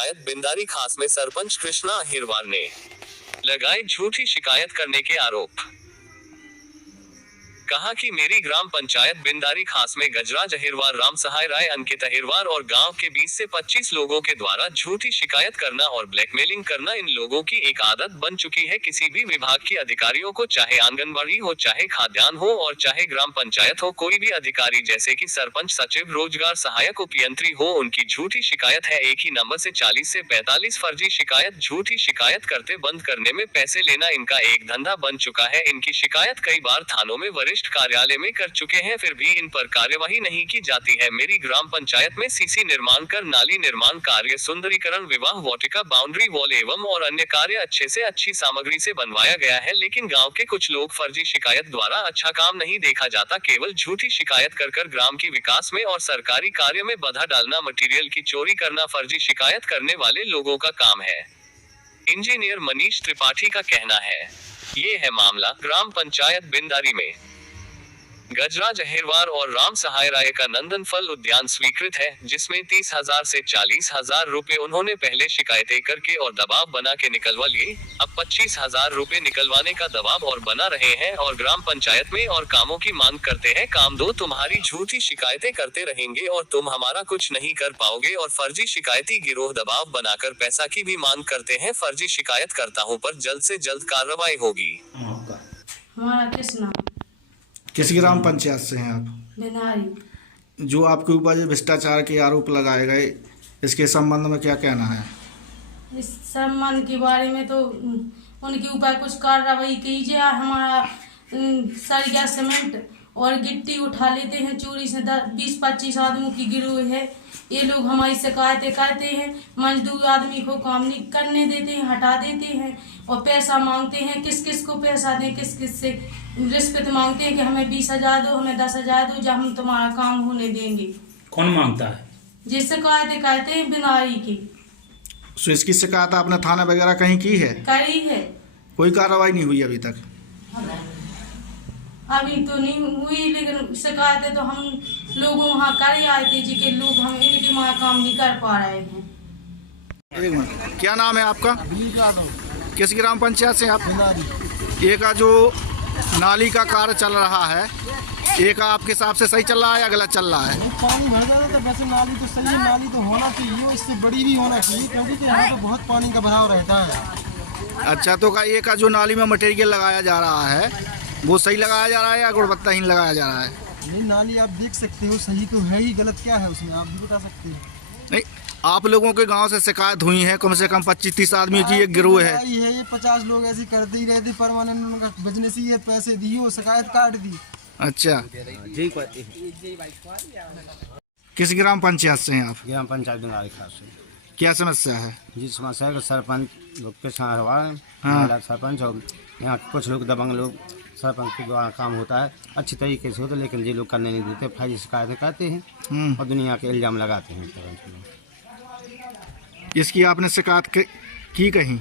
पंचायत बिंदारी खास में सरपंच कृष्णा अहिरवार ने लगाए झूठी शिकायत करने के आरोप। कहा कि मेरी ग्राम पंचायत बिंदारी खास में गजराज अहिरवार, राम सहाय राय, अंकित अहिरवार और गांव के 20 से 25 लोगों के द्वारा झूठी शिकायत करना और ब्लैकमेलिंग करना इन लोगों की एक आदत बन चुकी है। किसी भी विभाग के अधिकारियों को, चाहे आंगनबाड़ी हो, चाहे खाद्यान्न हो और चाहे ग्राम पंचायत हो, कोई भी अधिकारी जैसे कि सरपंच, सचिव, रोजगार सहायक, उपयंत्री हो, उनकी झूठी शिकायत है। एक ही नंबर से 40 से 45 फर्जी शिकायत, झूठी शिकायत करते बंद करने में पैसे लेना इनका एक धंधा बन चुका है। इनकी शिकायत कई बार थानों में, वरिष्ठ कार्यालय में कर चुके हैं, फिर भी इन पर कार्यवाही नहीं की जाती है। मेरी ग्राम पंचायत में सीसी निर्माण कर नाली निर्माण कार्य, सुंदरीकरण, विवाह वाटिका, बाउंड्री वॉल एवं और अन्य कार्य अच्छे से अच्छी सामग्री से बनवाया गया है, लेकिन गांव के कुछ लोग फर्जी शिकायत द्वारा अच्छा काम नहीं देखा जाता, केवल झूठी शिकायत कर ग्राम की विकास में और सरकारी कार्य में बाधा डालना, मटीरियल की चोरी करना फर्जी शिकायत करने वाले लोगों का काम है। इंजीनियर मनीष त्रिपाठी का कहना है। ये है मामला ग्राम पंचायत बिंदारी में। गजराज अहिरवार और राम सहाय राय का नंदन फल उद्यान स्वीकृत है, जिसमें 30,000 से 40,000 रुपए उन्होंने पहले शिकायतें करके और दबाव बना के निकलवा लिए। अब 25,000 रुपए निकलवाने का दबाव और बना रहे हैं और ग्राम पंचायत में और कामों की मांग करते हैं। काम दो, तुम्हारी झूठी शिकायतें करते रहेंगे और तुम हमारा कुछ नहीं कर पाओगे। और फर्जी शिकायती गिरोह दबाव बनाकर पैसा की भी मांग करते हैं। फर्जी शिकायतकर्ताओं पर जल्द से जल्द कार्रवाई होगी। किस ग्राम पंचायत से हैं आप? बिंदारी। जो आपके ऊपर जो भ्रष्टाचार के आरोप लगाए गए, इसके संबंध में क्या कहना है? इस संबंध के बारे में तो उनके ऊपर कुछ कार्रवाई कीजिए। हमारा सरिया, सीमेंट और गिट्टी उठा लेते हैं चोरी से। 20-25 आदमियों की गिरोह है। ये लोग हमारी शिकायतें करते हैं, मजदूर आदमी को काम नहीं करने देते हैं, हटा देते हैं और पैसा मांगते हैं। किस किस को पैसा दें, किस किस से रिश्वत मांगते हैं कि हमें 20,000 दो, हमें 10,000 दो, जब हम तुम्हारा काम होने देंगे। कौन मांगता है? जिस शिकायतें करते हैं बिंदारी की। सो इसकी शिकायत आपने थाना वगैरह कहीं की है? करी है। कोई कार्रवाई नहीं हुई अभी तक? अभी तो नहीं हुई, लेकिन शिकायतें तो हम लोग वहाँ कर आए थे जी के लोग हम इनके वहाँ काम नहीं कर पा रहे हैं। एक मिनट, क्या नाम है आपका? किस ग्राम पंचायत से आप? ये का जो नाली का कार्य चल रहा है, एक आपके हिसाब से सही चल रहा है या गलत चल रहा है? पानी भर जाता है तो वैसे नाली तो सही है, नाली तो होना चाहिए, इससे बड़ी भी होना चाहिए, क्योंकि यहाँ तो बहुत पानी का भराव रहता है। अच्छा, तो का ये का जो नाली में मटेरियल लगाया जा रहा है वो सही लगाया जा रहा है या गुणवत्ताहीन लगाया जा रहा है? नहीं, नाली आप देख सकते हो, सही तो है ही, गलत क्या है उसमें आप भी बता सकते हो। नहीं, आप लोगों के गांव से शिकायत हुई है, कम से कम 25-30 आदमी की एक गिरोह है। ये 50 लोग ऐसे करते ही रहते, परमानेंट उनका बिजनेस ही है, पैसे दिए शिकायत काट दी। अच्छा, किस ग्राम पंचायत से हैं आप? ग्राम पंचायत बिंदारी खास से। क्या समस्या है? जी, समस्या है कि सरपंच लोग के साथ हाँ। सरपंच और यहाँ कुछ लोग दबंग लोग, सरपंच के द्वारा काम होता है अच्छी तरीके से होता है, लेकिन ये लोग करने नहीं देते, फर्जी शिकायतें करते हैं और दुनिया के इल्जाम लगाते हैं सरपंच लोग। इसकी आपने शिकायत की कहीं?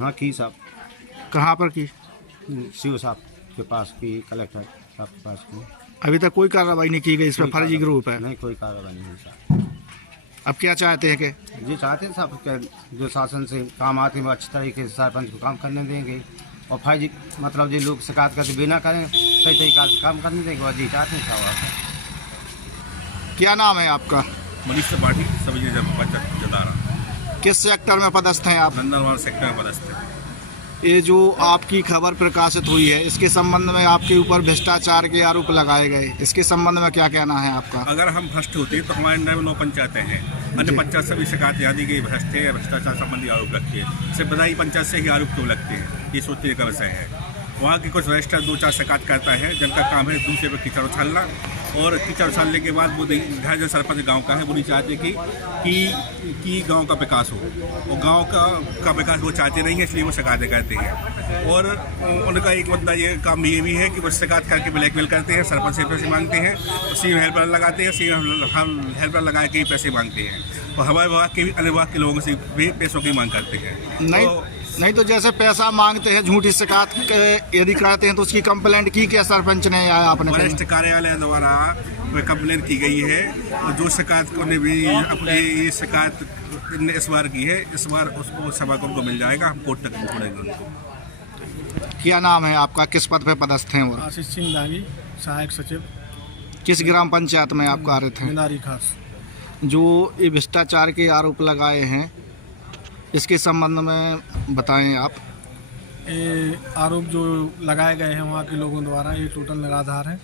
हाँ की साहब। कहाँ पर की? सीओ साहब के पास की, कलेक्टर साहब के पास की। अभी तक कोई कार्रवाई नहीं की गई इस पर? फर्जी ग्रुप है? नहीं, कोई कार्रवाई नहीं हुई साहब। अब क्या चाहते हैं कि? जी चाहते हैं साहब जो शासन से काम आते हैं वो अच्छी तरीके से सरपंच को काम करने देंगे और फर्जी मतलब जो लोग शिकायत करके बिना करें सही तरीका से काम करने देंगे, और जी चाहते हैं साहब। क्या नाम है आपका? मनीष त्रिपाठी, सब पंचायत जदारा। किस सेक्टर में पदस्थ हैं आप? नंदनवार सेक्टर में पदस्थ है। ये जो आपकी खबर प्रकाशित हुई है, इसके संबंध में आपके ऊपर भ्रष्टाचार के आरोप लगाए गए, इसके संबंध में क्या कहना है आपका? अगर हम भ्रष्ट होते तो हमारे अंडर में 9 पंचायतें हैं, अन्य पंचायत सभी शिकायत यहाँ दी गई भ्रष्ट है, भ्रष्टाचार संबंधी आरोप लगते हैं। सिर्फ बदाई पंचायत से ही आरोप क्यों लगते हैं, ये सोचने का विषय है। वहाँ के कुछ रजिस्टर 2-4 शिकायत करता है, जिनका काम है दूसरे पर कीचड़ उछालना, और कीचड़ उछालने के बाद वो जो सरपंच गांव का है वो नहीं चाहते कि गांव का विकास हो, और गांव का विकास वो चाहते नहीं है, इसलिए वो शिकायतें करते हैं। और उनका एक मुद्दा ये काम ये भी है कि वो शिकायत करके ब्लैकमेल करते हैं, सरपंच से पैसे मांगते हैं, तो सीएम हेल्पर लगाते हैं, सीएम हेल्पर लगा के ही पैसे मांगते हैं, और हमारे विभाग के भी अन्य विभाग के लोगों से भी पैसों की मांग करते हैं। नहीं तो जैसे पैसा मांगते हैं, झूठी शिकायत यदि करते हैं तो उसकी कंप्लेंट की क्या सरपंच ने या आपने? वरिष्ठ कार्यालय द्वारा कंप्लेंट की गई है, और जो शिकायत को ने भी अपनी ये शिकायत इनने इस बार की है, इस बार उसको सभाकुल को मिल जाएगा, हम कोर्ट तक छोड़ेंगे उनको। क्या नाम है आपका, किस पद पे पदस्थ हैं? और आशीष सिंह दागी, सहायक सचिव, किस ग्राम पंचायत में आप कार्य थे? बिंदारी खास। जो ये भ्रष्टाचार के आरोप लगाए हैं, इसके संबंध में बताएं आप। ये आरोप जो लगाए गए हैं वहाँ के लोगों द्वारा, ये टोटल निराधार है।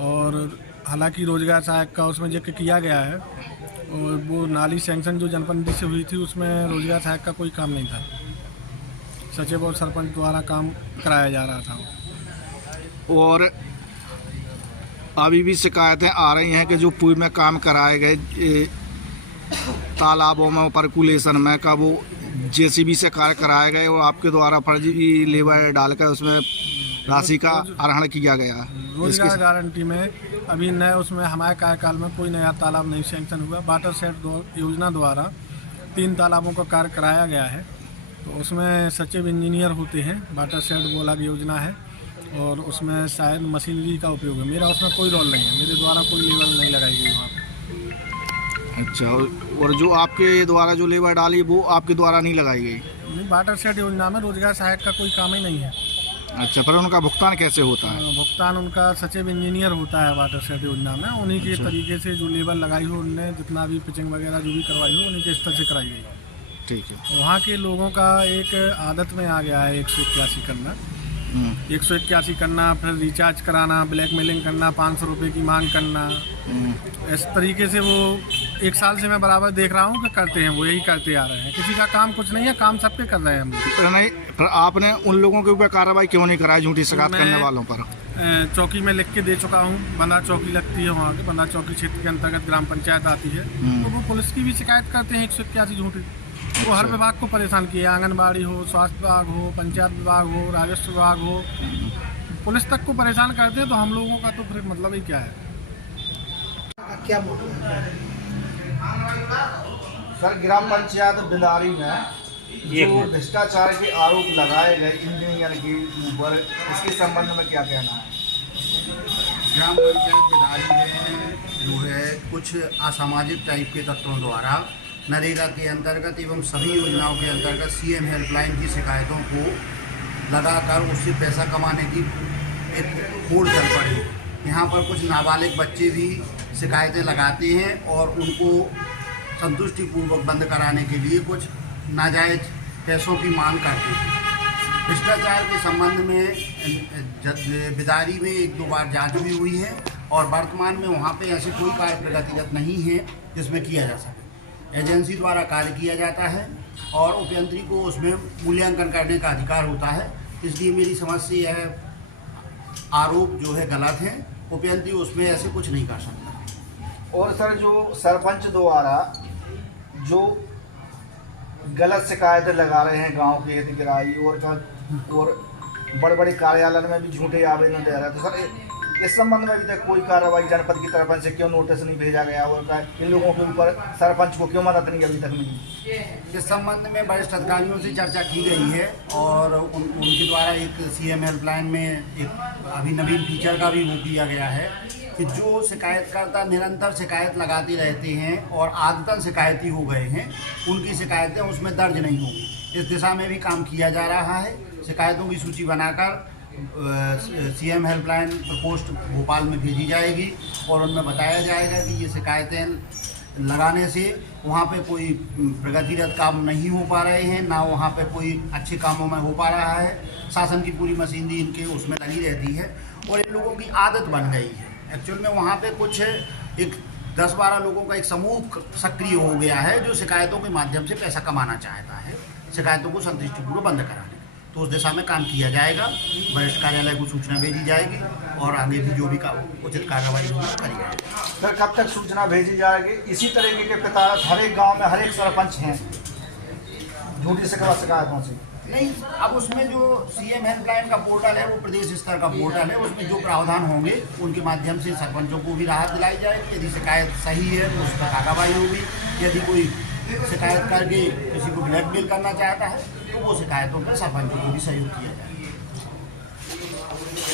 और हालांकि रोजगार सहायक का उसमें जिक्र किया गया है, और वो नाली सैंक्शन जो जनप्रतिनिधि से हुई थी उसमें रोजगार सहायक का कोई काम नहीं था। सचिव और सरपंच द्वारा काम कराया जा रहा था। और अभी भी शिकायतें आ रही हैं कि जो पूर्व में काम कराए गए तालाबों में, परकुलेशन में का वो जेसीबी से कार्य कराए गए, वो आपके द्वारा फर्जी लेबर डालकर उसमें राशि का आहरण किया गया। रोजगार गारंटी में अभी नए उसमें हमारे कार्यकाल में कोई नया तालाब नहीं सैंक्शन हुआ। वाटर सेट योजना द्वारा 3 तालाबों का कार्य कराया गया है, तो उसमें सचिव इंजीनियर होते हैं। वाटर सेट वो अलग योजना है, और उसमें शायद मशीनरी का उपयोग है। मेरा उसमें कोई रोल नहीं है, मेरे द्वारा कोई लेबर नहीं लगाई गई वहाँ पर। अच्छा, और जो आपके द्वारा जो लेबर डाली वो आपके द्वारा नहीं लगाई गई? नहीं, वाटर सेट योजना में रोजगार सहायक का कोई काम ही नहीं है। अच्छा, पर उनका भुगतान कैसे होता है? भुगतान उनका सचिव इंजीनियर होता है वाटर सेट योजना में। उन्हीं के तरीके से जो लेबर लगाई हो, उनने जितना भी पिचिंग वगैरह जो भी करवाई हो, उन्हीं के स्तर से कराई गई। ठीक है। वहाँ के लोगों का एक आदत में आ गया है 181 करना, 181 करना, फिर रिचार्ज कराना, ब्लैकमेलिंग करना, 500 रुपये की मांग करना। इस तरीके से वो 1 साल से मैं बराबर देख रहा हूँ कि करते हैं, वो यही करते आ रहे हैं। किसी का काम कुछ नहीं है, काम सब पे कर रहे हैं हम लोग। पर नहीं, पर आपने उन लोगों के ऊपर कार्रवाई क्यों नहीं कराई झूठी शिकायत करने वालों पर? चौकी में लिख के दे चुका हूँ। बंदा चौकी लगती है वहाँ के, बंदा चौकी क्षेत्र के अंतर्गत ग्राम पंचायत आती है, तो वो पुलिस की भी शिकायत करते हैं 181 झूठी। वो हर विभाग को परेशान किया, आंगनबाड़ी हो, स्वास्थ्य विभाग हो, पंचायत विभाग हो, राजस्व विभाग हो, पुलिस तक को परेशान करते हैं। तो हम लोगों का तो फिर मतलब ही क्या है? क्या सर, ग्राम पंचायत बिंदारी में जो भ्रष्टाचार के आरोप लगाए गए इंजीनियर के ऊपर, इसके संबंध में क्या कहना है? ग्राम पंचायत बिंदारी में जो है कुछ असामाजिक टाइप के तत्वों द्वारा नरेगा के अंतर्गत एवं सभी योजनाओं के अंतर्गत सीएम हेल्पलाइन की शिकायतों को लगाकर उससे पैसा कमाने की एक होड़ चल पड़ी। यहाँ पर कुछ नाबालिग बच्चे भी शिकायतें लगाते हैं और उनको संतुष्टिपूर्वक बंद कराने के लिए कुछ नाजायज पैसों की मांग करते हैं। भ्रष्टाचार के संबंध में बिदारी में 1-2 बार जांच भी हुई है, और वर्तमान में वहाँ पे ऐसी कोई कार्य प्रगतिरत नहीं है जिसमें किया जा सके। एजेंसी द्वारा कार्य किया जाता है और उपयंत्री को उसमें मूल्यांकन करने का अधिकार होता है। इसलिए मेरी समझ से यह आरोप जो है गलत है। उपयंत्री उसमें ऐसे कुछ नहीं कर सकता। और सर, जो सरपंच द्वारा जो गलत शिकायतें लगा रहे हैं गांव के हितग्राही, और बड़े-बड़े कार्यालय में भी झूठे आवेदन दे रहे हैं, तो सर इस संबंध में अभी तक कोई कार्रवाई जनपद की तरफ से क्यों नोटिस नहीं भेजा गया, और इन लोगों के ऊपर सरपंच को क्यों मदद नहीं अभी तक मिली? इस संबंध में वरिष्ठ अधिकारियों से चर्चा की गई है, और उनके द्वारा एक सीएम हेल्पलाइन में एक अभी नवीन फीचर का भी वो किया गया है कि जो शिकायतकर्ता निरंतर शिकायत लगाते रहते हैं और आदतन शिकायती हो गए हैं, उनकी शिकायतें उसमें दर्ज नहीं होंगी। इस दिशा में भी काम किया जा रहा है। शिकायतों की सूची बनाकर सीएम हेल्पलाइन प्रकोष्ठ भोपाल में भेजी जाएगी, और उनमें बताया जाएगा कि ये शिकायतें लगाने से वहाँ पे कोई प्रगतिरत काम नहीं हो पा रहे हैं, ना वहाँ पे कोई अच्छे कामों में हो पा रहा है। शासन की पूरी मशीनरी इनके उसमें लगी रहती है, और इन लोगों की आदत बन गई है। एक्चुअल में वहाँ पे कुछ एक 10-12 लोगों का एक समूह सक्रिय हो गया है जो शिकायतों के माध्यम से पैसा कमाना चाहता है, शिकायतों को संतुष्टिपूर्वक बंद कराने। तो उस दिशा में काम किया जाएगा। वरिष्ठ कार्यालय को सूचना भेजी जाएगी, और आगे भी जो भी उचित कार्रवाई होगी करी जाएगी। सर, कब तक सूचना भेजी जाएगी? इसी तरीके के पिता हर एक गाँव में हर एक सरपंच हैं झूठी शिकायतों से? नहीं, अब उसमें जो सीएम हेल्पलाइन का पोर्टल है वो प्रदेश स्तर का पोर्टल है, उसमें जो प्रावधान होंगे उनके माध्यम से सरपंचों को भी राहत दिलाई जाएगी। यदि शिकायत सही है तो उस पर कार्रवाई होगी। यदि कोई शिकायत करके किसी को ब्लैकमेल करना चाहता है तो वो शिकायतों पर सरपंचों को भी सहयोग किया जाएगा।